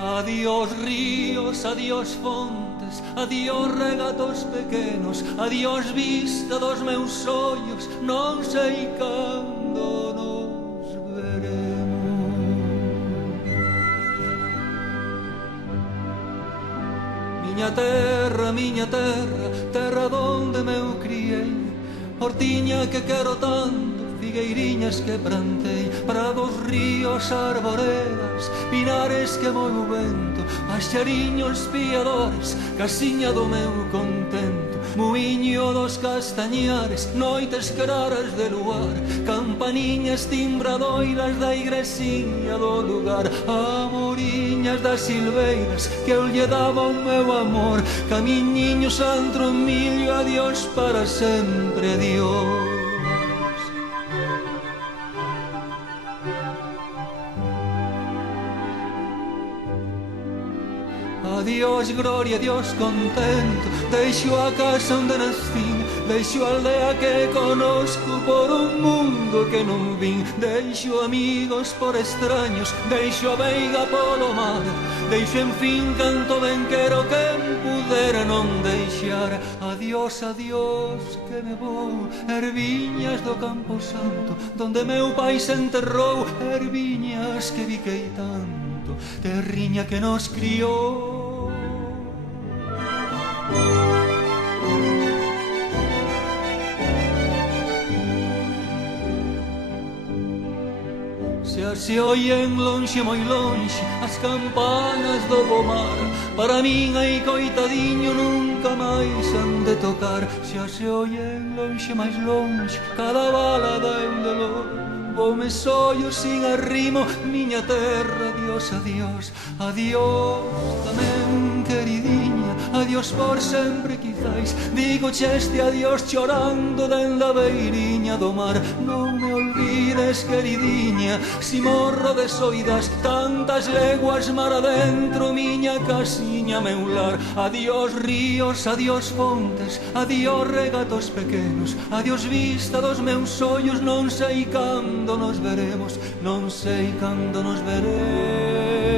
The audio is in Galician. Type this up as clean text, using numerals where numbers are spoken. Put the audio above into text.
Adiós ríos, adiós fontes, adiós regatos pequenos, adiós vista dos meus ollos, non sei cando nos veremos. Miña terra, terra donde me eu criei, hortiña que quero tanto, figueiriñas que plantei, prados, ríos, arboredas, pinares que moi o vento, paxariños piadores, casiña do meu contento, muiño dos castañares, noites claras de luar, campaniñas timbradoiras da igresiña do lugar, amoriñas das silveiras que eu lle daba o meu amor, camiñiños antro millo, adiós para sempre, adiós. Adiós gloria, adiós contento, deixo a casa onde nascín, deixo a aldea que conozco por un mundo que non vin, deixo amigos por extraños, deixo a veiga polo mar, deixo en fin canto ben quero quen pudera non deixar. Adiós, adiós que me vou, erviñas do Campo Santo, donde meu pai se enterrou, erviñas que biquei tanto, terriña que nos criou. Xa se oyen lonxe, moi lonxe, as campanas do pomar, para min aí coitadiño nunca máis han de tocar. Xa se oyen lonxe, máis lonxe, cada bala dá un dolor, voume sollo sin arrimo, miña terra, adiós, adiós, adiós tamén queridinha, adiós por sempre quizais, digo este adiós chorando dende a beiriña do mar, non me olvides queridinha, si morro de soidas, tantas leguas mar adentro, miña casiña, meu lar. Adiós ríos, adiós fontes, adiós regatos pequenos, adiós vista dos meus ollos, non sei cando nos veremos, non sei cando nos veremos.